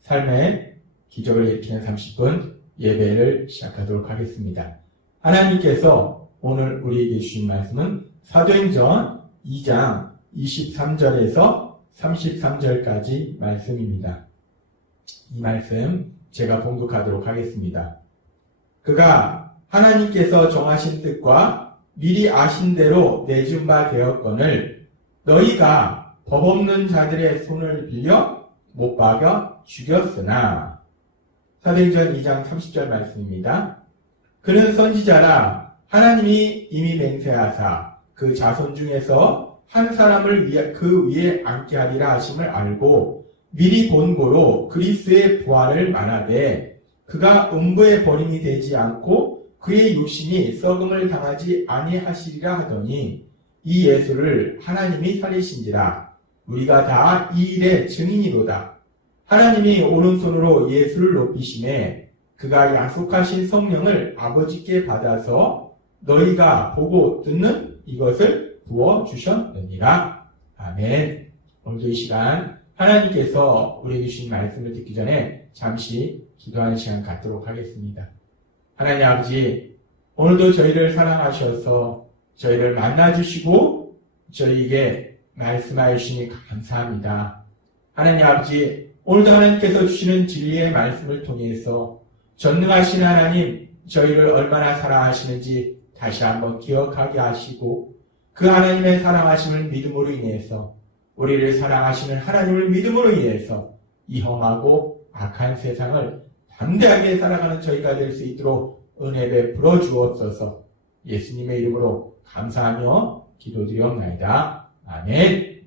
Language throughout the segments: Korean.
삶의 기적을 일으키는 30분 예배를 시작하도록 하겠습니다. 하나님께서 오늘 우리에게 주신 말씀은 사도행전 2장 23절에서 33절까지 말씀입니다. 이 말씀 제가 봉독하도록 하겠습니다. 그가 하나님께서 정하신 뜻과 미리 아신 대로 내준 바 되었거늘 너희가 법 없는 자들의 손을 빌려 못 박여 죽였으나. 사도행전 2장 30절 말씀입니다. 그는 선지자라 하나님이 이미 맹세하사 그 자손 중에서 한 사람을 그 위에 앉게 하리라 하심을 알고 미리 본고로 그리스도의 부활을 말하되 그가 음부의 버림이 되지 않고 그의 육신이 썩음을 당하지 아니하시리라 하더니 이 예수를 하나님이 살리신지라. 우리가 다 이 일의 증인이로다. 하나님이 오른손으로 예수를 높이시매 그가 약속하신 성령을 아버지께 받아서 너희가 보고 듣는 이것을 부어주셨느니라. 아멘. 오늘도 이 시간 하나님께서 우리에게 주신 말씀을 듣기 전에 잠시 기도하는 시간 갖도록 하겠습니다. 하나님 아버지, 오늘도 저희를 사랑하셔서 저희를 만나주시고 저희에게 말씀하여 주시니 감사합니다. 하나님 아버지, 오늘도 하나님께서 주시는 진리의 말씀을 통해서 전능하신 하나님, 저희를 얼마나 사랑하시는지 다시 한번 기억하게 하시고 그 하나님의 사랑하심을 믿음으로 인해서 우리를 사랑하시는 하나님을 믿음으로 인해서 이 험하고 악한 세상을 담대하게 살아가는 저희가 될 수 있도록 은혜 베풀어 주옵소서. 예수님의 이름으로 감사하며 기도드리옵나이다. 아멘.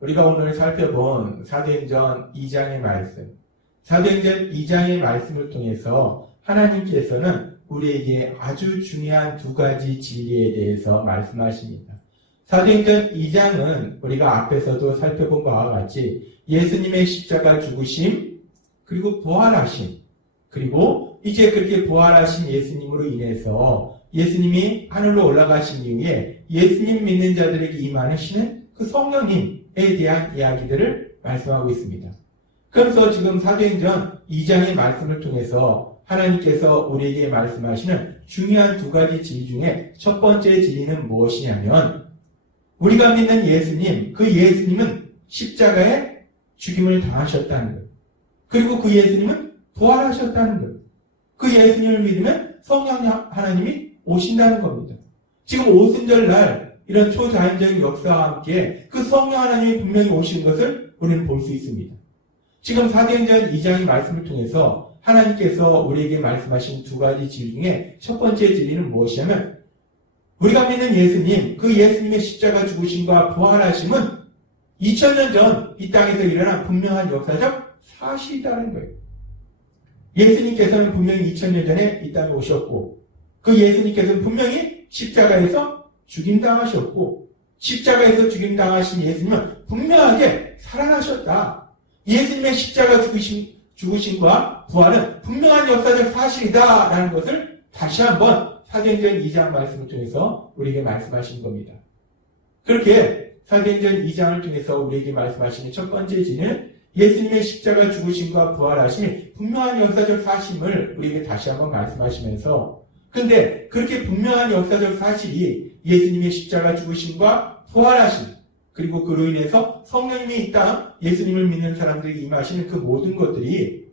우리가 오늘 살펴본 사도행전 2장의 말씀, 사도행전 2장의 말씀을 통해서 하나님께서는 우리에게 아주 중요한 두 가지 진리에 대해서 말씀하십니다. 사도행전 2장은 우리가 앞에서도 살펴본 바와 같이 예수님의 십자가 죽으심, 그리고 부활하심, 그리고 이제 그렇게 부활하신 예수님으로 인해서 예수님이 하늘로 올라가신 이후에 예수님 믿는 자들에게 임하시는 그 성령님에 대한 이야기들을 말씀하고 있습니다. 그래서 지금 사도행전 2장의 말씀을 통해서 하나님께서 우리에게 말씀하시는 중요한 두 가지 진리 중에 첫 번째 진리는 무엇이냐면 우리가 믿는 예수님, 그 예수님은 십자가에 죽임을 당하셨다는 것. 그리고 그 예수님은 부활하셨다는 것. 그 예수님을 믿으면 성령 하나님이 오신다는 겁니다. 지금 오순절날 이런 초자연적인 역사와 함께 그 성령 하나님이 분명히 오시는 것을 우리는 볼 수 있습니다. 지금 사도행전 2장의 말씀을 통해서 하나님께서 우리에게 말씀하신 두 가지 진리 중에 첫 번째 진리는 무엇이냐면 우리가 믿는 예수님, 그 예수님의 십자가 죽으심과 부활하심은 2000년 전 이 땅에서 일어난 분명한 역사적 사실이라는 거예요. 예수님께서는 분명히 2000년 전에 이 땅에 오셨고 그 예수님께서는 분명히 십자가에서 죽임당하셨고 십자가에서 죽임당하신 예수님은 분명하게 살아나셨다. 예수님의 십자가 죽으심과 부활은 분명한 역사적 사실이다라는 것을 다시 한번 사도행전 2장 말씀을 통해서 우리에게 말씀하신 겁니다. 그렇게 사도행전 2장을 통해서 우리에게 말씀하시는 첫 번째 진리는 예수님의 십자가 죽으심과 부활하심이 분명한 역사적 사실을 우리에게 다시 한번 말씀하시면서 근데 그렇게 분명한 역사적 사실이 예수님의 십자가 죽으심과 부활하심 그리고 그로 인해서 성령님이 이 땅 예수님을 믿는 사람들에게 임하시는 그 모든 것들이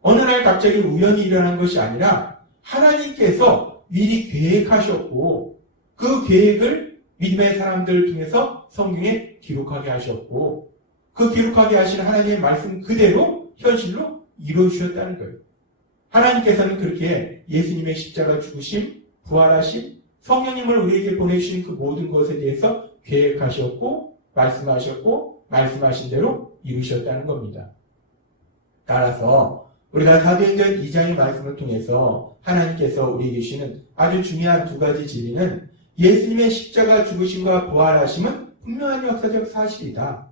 어느 날 갑자기 우연히 일어난 것이 아니라 하나님께서 미리 계획하셨고 그 계획을 믿음의 사람들을 통해서 성경에 기록하게 하셨고 그 기록하게 하신 하나님의 말씀 그대로 현실로 이루어주셨다는 거예요. 하나님께서는 그렇게 예수님의 십자가 죽으심, 부활하심, 성령님을 우리에게 보내주신 그 모든 것에 대해서 계획하셨고 말씀하셨고 말씀하신 대로 이루셨다는 겁니다. 따라서 우리가 사도행전 2장의 말씀을 통해서 하나님께서 우리에게 주시는 아주 중요한 두 가지 진리는 예수님의 십자가 죽으심과 부활하심은 분명한 역사적 사실이다.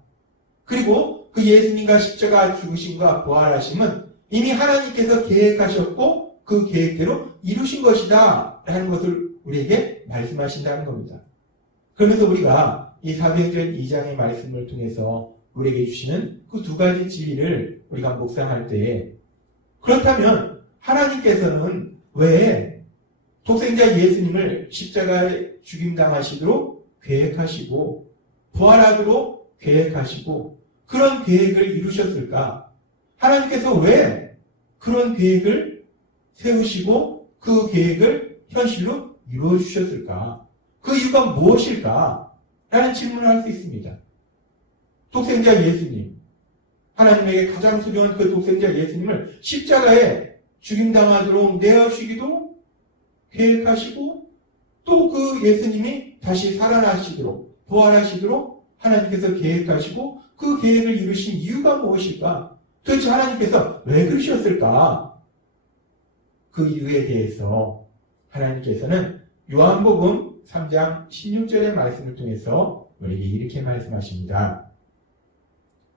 그리고 그 그 예수님과 십자가 죽으심과 부활하심은 이미 하나님께서 계획하셨고 그 계획대로 이루신 것이다 라는 것을 우리에게 말씀하신다는 겁니다. 그러면서 우리가 이 사도행전 2장의 말씀을 통해서 우리에게 주시는 그 두 가지 진리를 우리가 묵상할 때에, 그렇다면 하나님께서는 왜 독생자 예수님을 십자가에 죽임당하시도록 계획하시고 부활하도록 계획하시고 그런 계획을 이루셨을까? 하나님께서 왜 그런 계획을 세우시고 그 계획을 현실로 이루어 주셨을까? 그 이유가 무엇일까? 라는 질문을 할 수 있습니다. 독생자 예수님, 하나님에게 가장 소중한 그 독생자 예수님을 십자가에 죽임당하도록 내어주기도 계획하시고 또 그 예수님이 다시 살아나시도록 부활하시도록 하나님께서 계획하시고 그 계획을 이루신 이유가 무엇일까? 도대체 하나님께서 왜 그러셨을까? 그 이유에 대해서 하나님께서는 요한복음 3장 16절의 말씀을 통해서 우리에게 이렇게 말씀하십니다.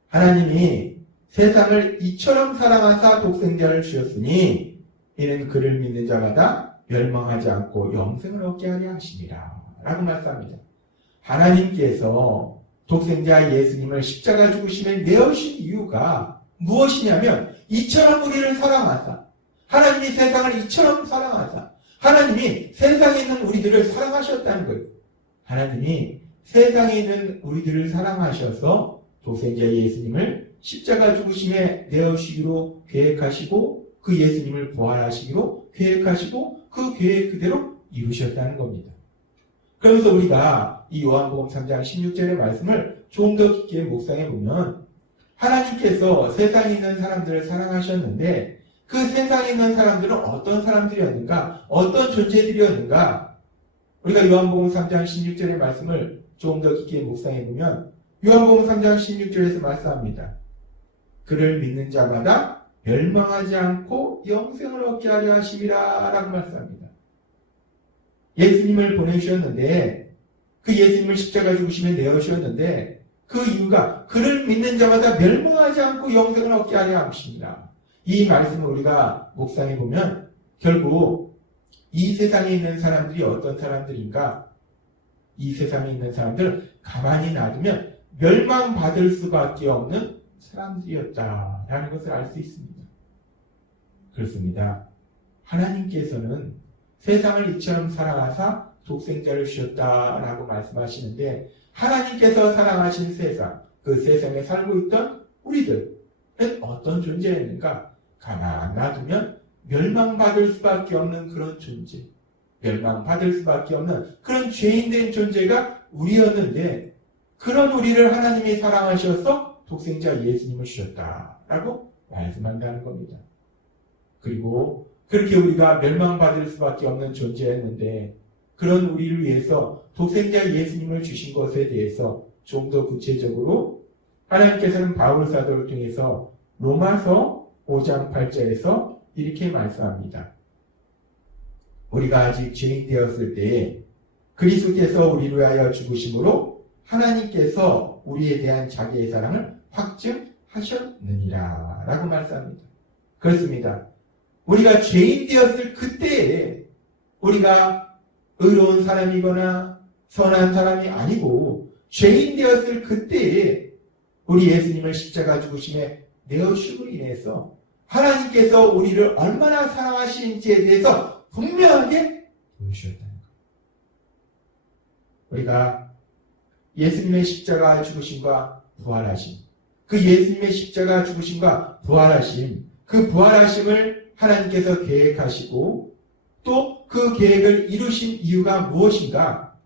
하나님이 세상을 이처럼 사랑하사 독생자를 주셨으니 이는 그를 믿는 자마다 멸망하지 않고 영생을 얻게 하려 하심이라 라고 말씀합니다. 하나님께서 독생자 예수님을 십자가 죽으심에 내어주신 이유가 무엇이냐면 이처럼 우리를 사랑하사, 하나님이 세상을 이처럼 사랑하사 하나님이 세상에 있는 우리들을 사랑하셨다는 거예요. 하나님이 세상에 있는 우리들을 사랑하셔서 독생자 예수님을 십자가 죽으심에 내어주시기로 계획하시고 그 예수님을 부활하시기로 계획하시고 그 계획 그대로 이루셨다는 겁니다. 그러면서 우리가 이 요한복음 3장 16절의 말씀을 좀 더 깊게 묵상해 보면 하나님께서 세상에 있는 사람들을 사랑하셨는데 그 세상에 있는 사람들은 어떤 사람들이었는가? 어떤 존재들이었는가? 우리가 요한복음 3장 16절의 말씀을 좀 더 깊게 묵상해 보면 요한복음 3장 16절에서 말씀합니다. 그를 믿는 자마다 멸망하지 않고 영생을 얻게 하려 하심이라 라고 말씀합니다. 예수님을 보내주셨는데 그 예수님을 십자가 죽으심에 내어주셨는데 그 이유가 그를 믿는 자마다 멸망하지 않고 영생을 얻게 하려 하심이라. 이 말씀을 우리가 묵상해 보면 결국 이 세상에 있는 사람들이 어떤 사람들인가? 이 세상에 있는 사람들을 가만히 놔두면 멸망받을 수밖에 없는 사람들이었다라는 것을 알 수 있습니다. 그렇습니다. 하나님께서는 세상을 이처럼 사랑하사 독생자를 주셨다라고 말씀하시는데 하나님께서 사랑하신 세상, 그 세상에 살고 있던 우리들은 어떤 존재였는가? 가만 놔두면 멸망받을 수밖에 없는 그런 존재, 멸망받을 수밖에 없는 그런 죄인된 존재가 우리였는데 그런 우리를 하나님이 사랑하셔서 독생자 예수님을 주셨다라고 말씀한다는 겁니다. 그리고 그렇게 우리가 멸망받을 수밖에 없는 존재였는데 그런 우리를 위해서 독생자 예수님을 주신 것에 대해서 좀 더 구체적으로 하나님께서는 바울 사도를 통해서 로마서 5장 8절에서 이렇게 말씀합니다. 우리가 아직 죄인 되었을 때에 그리스도께서 우리를 위하여 죽으심으로 하나님께서 우리에 대한 자기의 사랑을 확증하셨느니라 라고 말씀합니다. 그렇습니다. 우리가 죄인 되었을 그때에 우리가 의로운 사람이거나 선한 사람이 아니고 죄인 되었을 그때에 우리 예수님을 십자가 죽으심에 내어주심으로 인해서 하나님께서 우리를 얼마나 사랑하시는지에 대해서 분명하게 보여주셨다는 것. 우리가 예수님의 십자가 죽으심과 부활하심, 그 예수님의 십자가 죽으심과 부활하심, 그 부활하심을 하나님께서 계획하시고 또 그 계획을 이루신 이유가 무엇인가?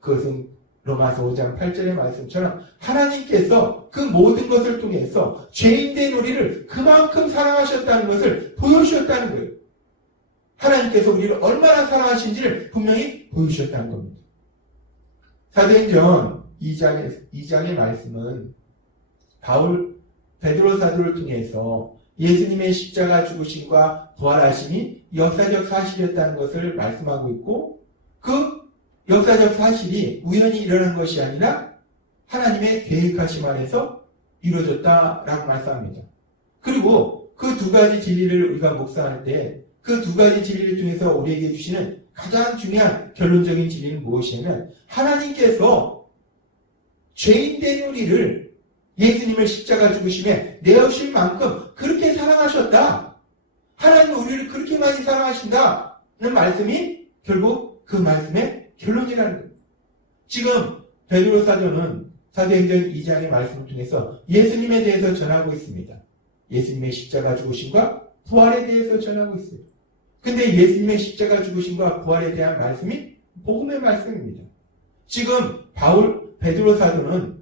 그것은 로마서 5장 8절의 말씀처럼 하나님께서 그 모든 것을 통해서 죄인된 우리를 그만큼 사랑하셨다는 것을 보여주셨다는 거예요. 하나님께서 우리를 얼마나 사랑하신지를 분명히 보여주셨다는 겁니다. 사도행전 2장의 말씀은 베드로 사도를 통해서 예수님의 십자가 죽으심과 부활하심이 역사적 사실이었다는 것을 말씀하고 있고 그 역사적 사실이 우연히 일어난 것이 아니라 하나님의 계획하심 안에서 이루어졌다라고 말씀합니다. 그리고 그 두 가지 진리를 우리가 묵상할 때 그 두 가지 진리를 통해서 우리에게 주시는 가장 중요한 결론적인 진리는 무엇이냐면 하나님께서 죄인된 우리를 예수님을 십자가 죽으심에 내어주실 만큼 그렇게 사랑하셨다. 하나님은 우리를 그렇게 많이 사랑하신다는 말씀이 결국 그 말씀의 결론이라는 거예요. 지금 베드로 사도는 사도행전 2장의 말씀을 통해서 예수님에 대해서 전하고 있습니다. 예수님의 십자가 죽으심과 부활에 대해서 전하고 있어요. 근데 예수님의 십자가 죽으심과 부활에 대한 말씀이 복음의 말씀입니다. 지금 베드로 사도는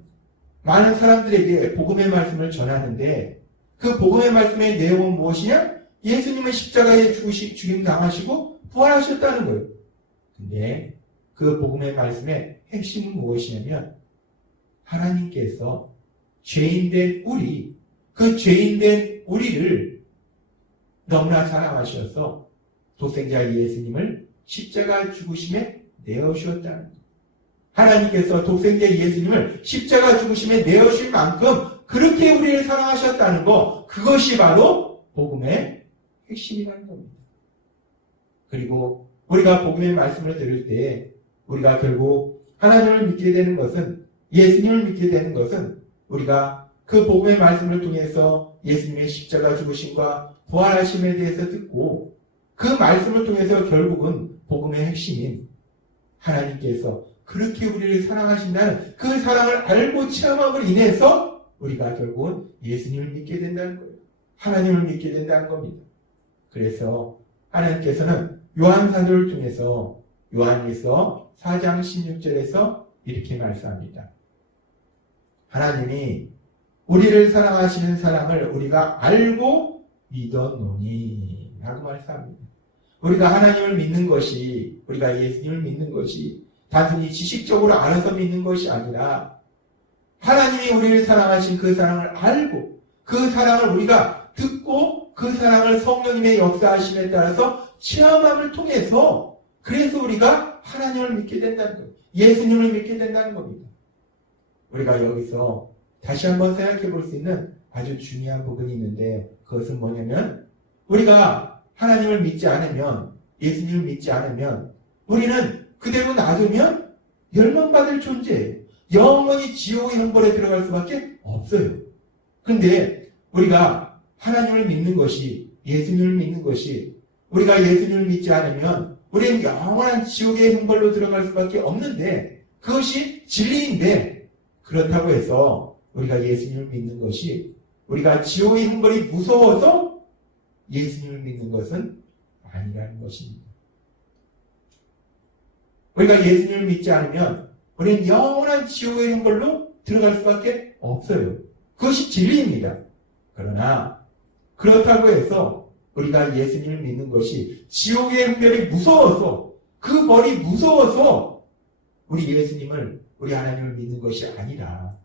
많은 사람들에게 복음의 말씀을 전하는데 그 복음의 말씀의 내용은 무엇이냐? 예수님은 십자가에 죽임 당하시고 부활하셨다는 거예요. 근데 그 복음의 말씀의 핵심은 무엇이냐면 하나님께서 죄인된 우리를 너무나 사랑하셔서 독생자 예수님을 십자가 죽으심에 내어주셨다는 거예요. 하나님께서 독생자 예수님을 십자가 죽으심에 내어주실 만큼 그렇게 우리를 사랑하셨다는 거, 그것이 바로 복음의 핵심이라는 겁니다. 그리고 우리가 복음의 말씀을 들을 때 우리가 결국 하나님을 믿게 되는 것은, 예수님을 믿게 되는 것은 우리가 그 복음의 말씀을 통해서 예수님의 십자가 죽으심과 부활하심에 대해서 듣고 그 말씀을 통해서 결국은 복음의 핵심인 하나님께서 그렇게 우리를 사랑하신다는 그 사랑을 알고 체험함으로 인해서 우리가 결국은 예수님을 믿게 된다는 거예요. 하나님을 믿게 된다는 겁니다. 그래서 하나님께서는 요한사도를 통해서 요한일서 4장 16절에서 이렇게 말씀합니다. 하나님이 우리를 사랑하시는 사랑을 우리가 알고 믿었노니 라고 말씀합니다. 우리가 하나님을 믿는 것이, 우리가 예수님을 믿는 것이 단순히 지식적으로 알아서 믿는 것이 아니라 하나님이 우리를 사랑하신 그 사랑을 알고 그 사랑을 우리가 듣고 그 사랑을 성령님의 역사하심에 따라서 체험함을 통해서 그래서 우리가 하나님을 믿게 된다는 거예요. 예수님을 믿게 된다는 겁니다. 우리가 여기서 다시 한번 생각해 볼 수 있는 아주 중요한 부분이 있는데 그것은 뭐냐면 우리가 하나님을 믿지 않으면, 예수님을 믿지 않으면 우리는 그대로 놔두면 멸망받을 존재예요. 영원히 지옥의 형벌에 들어갈 수밖에 없어요. 그런데 우리가 하나님을 믿는 것이, 예수님을 믿는 것이, 우리가 예수님을 믿지 않으면 우리는 영원한 지옥의 형벌로 들어갈 수밖에 없는데 그것이 진리인데 그렇다고 해서 우리가 예수님을 믿는 것이 우리가 지옥의 형벌이 무서워서 예수님을 믿는 것은 아니라는 것입니다. 우리가 예수님을 믿지 않으면 우리는 영원한 지옥의 형벌로 들어갈 수밖에 없어요. 그것이 진리입니다. 그러나 그렇다고 해서 우리가 예수님을 믿는 것이 지옥의 형벌이 무서워서, 그 벌이 무서워서 우리 예수님을, 우리 하나님을 믿는 것이 아니라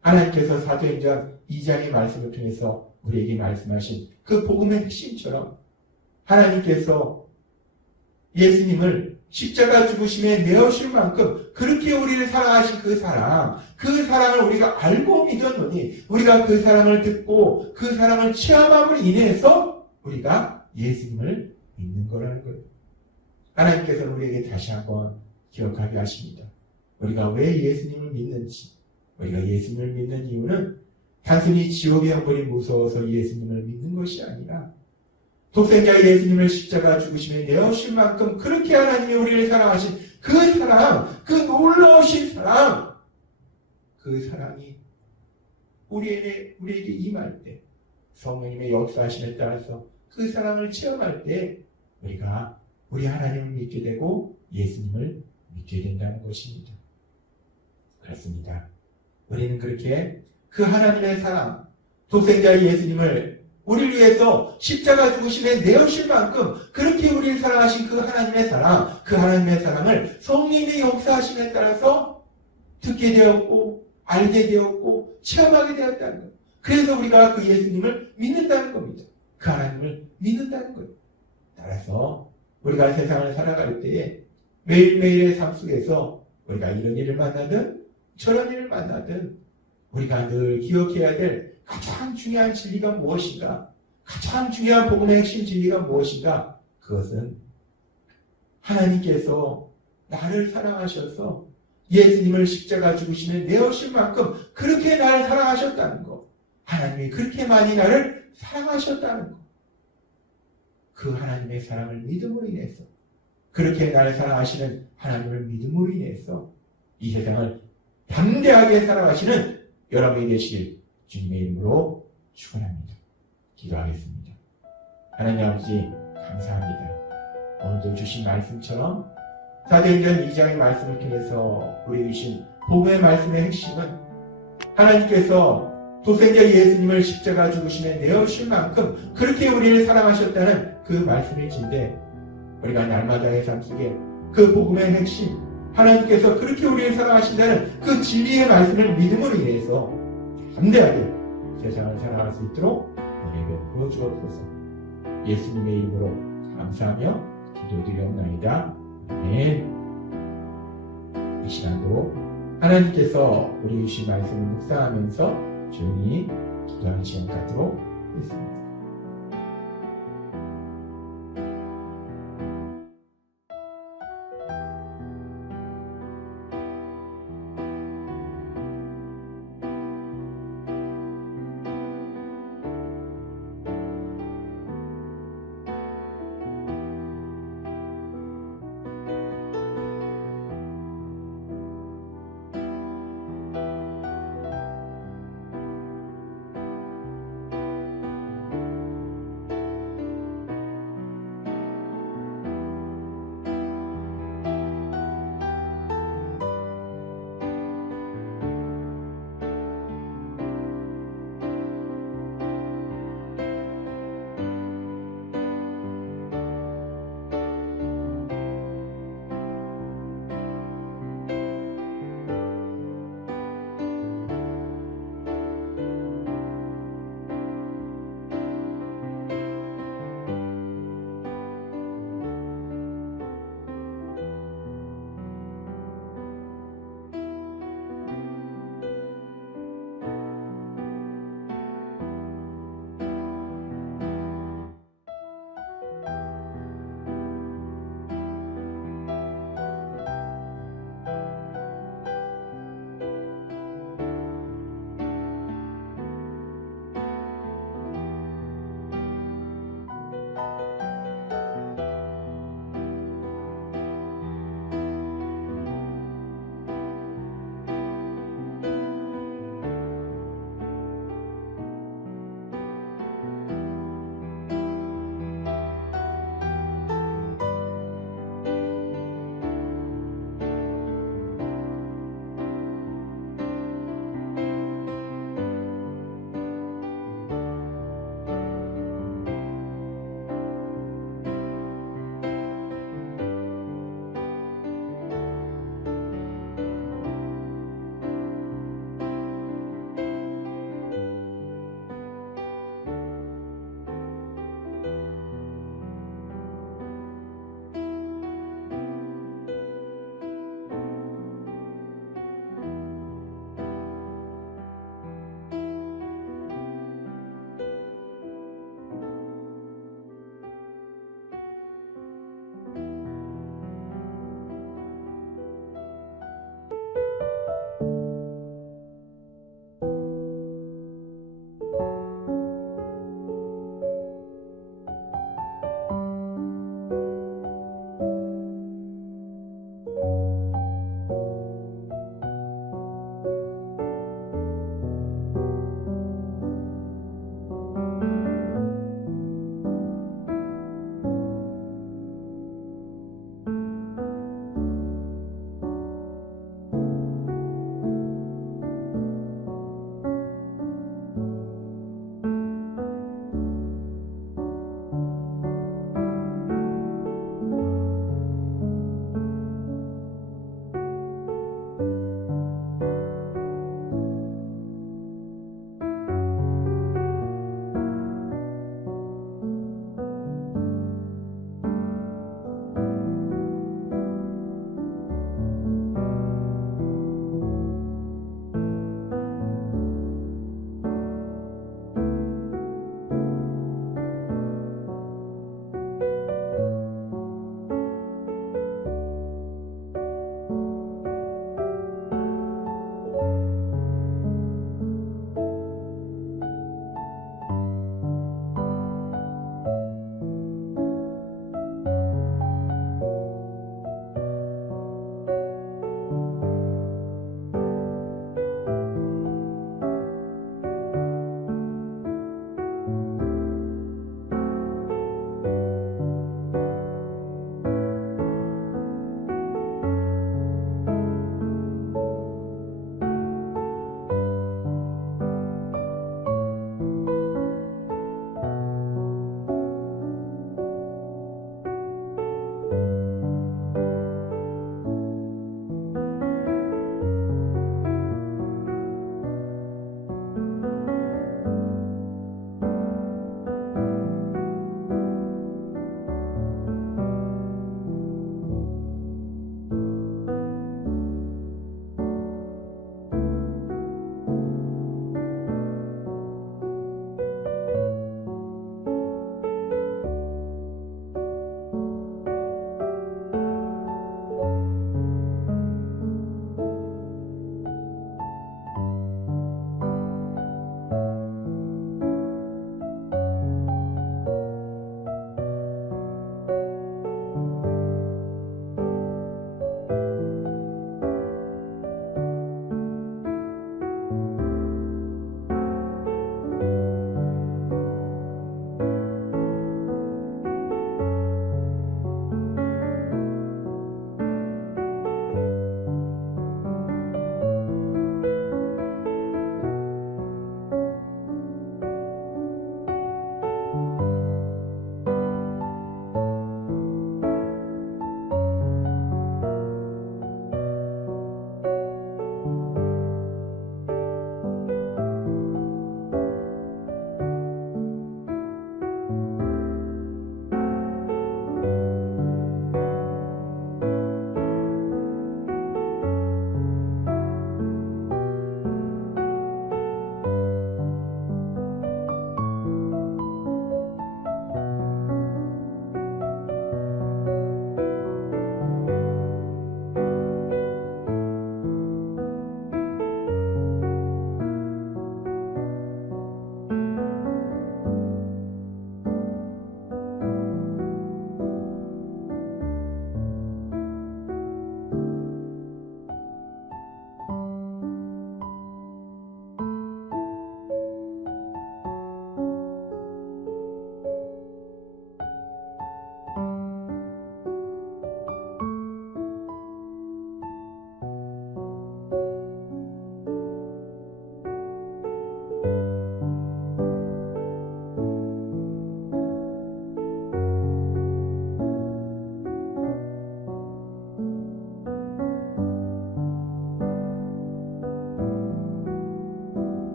하나님께서 사도행전 2장의 말씀을 통해서 우리에게 말씀하신 그 복음의 핵심처럼 하나님께서 예수님을 십자가 죽으심에 내어주실 만큼 그렇게 우리를 사랑하신 그 사랑을 우리가 알고 믿었노니 우리가 그 사랑을 듣고 그 사랑을 체험함으로 인해서 우리가 예수님을 믿는 거라는 거예요. 하나님께서는 우리에게 다시 한번 기억하게 하십니다. 우리가 왜 예수님을 믿는지, 우리가 예수님을 믿는 이유는 단순히 지옥의 형벌이 무서워서 예수님을 믿는 것이 아니라 독생자 예수님을 십자가 죽으심에 내어주실 만큼 그렇게 하나님이 우리를 사랑하신 그 사랑, 그 놀라우신 사랑, 그 사랑이 우리에게 임할 때, 성령님의 역사하심에 따라서 그 사랑을 체험할 때 우리가 우리 하나님을 믿게 되고 예수님을 믿게 된다는 것입니다. 그렇습니다. 우리는 그렇게 그 하나님의 사랑, 독생자 예수님을 우리를 위해서 십자가 죽으심에 내어주실 만큼 그렇게 우리를 사랑하신 그 하나님의 사랑, 그 하나님의 사랑을 성령의 역사하심에 따라서 듣게 되었고 알게 되었고 체험하게 되었다는 것. 그래서 우리가 그 예수님을 믿는다는 겁니다. 그 하나님을 믿는다는 거예요. 따라서 우리가 세상을 살아갈 때에 매일매일의 삶 속에서 우리가 이런 일을 만나든 저런 일을 만나든 우리가 늘 기억해야 될 가장 중요한 진리가 무엇인가? 가장 중요한 복음의 핵심 진리가 무엇인가? 그것은 하나님께서 나를 사랑하셔서 예수님을 십자가 죽으시는 내어신 만큼 그렇게 나를 사랑하셨다는 것. 하나님이 그렇게 많이 나를 사랑하셨다는 것. 그 하나님의 사랑을 믿음으로 인해서, 그렇게 나를 사랑하시는 하나님을 믿음으로 인해서 이 세상을 담대하게 살아가시는 여러분이 되시길 주님의 이름으로 축원합니다. 기도하겠습니다. 하나님 아버지 감사합니다. 오늘도 주신 말씀처럼 사도행전 2장의 말씀을 통해서 우리 주신 복음의 말씀의 핵심은 하나님께서 독생자 예수님을 십자가 죽으심에 내어주신 만큼 그렇게 우리를 사랑하셨다는 그 말씀일진데, 우리가 날마다의 삶 속에 그 복음의 핵심, 하나님께서 그렇게 우리를 사랑하신다는 그 진리의 말씀을 믿음으로 인해서 담대하게 세상을 살아갈 수 있도록 은혜 베풀어 주옵소서. 예수님의 이름으로 감사하며 기도드리옵나이다. 아멘. 이 시간도 하나님께서 우리 주신 말씀을 묵상하면서 조용히 기도하는 시간 갖도록 하겠습니다.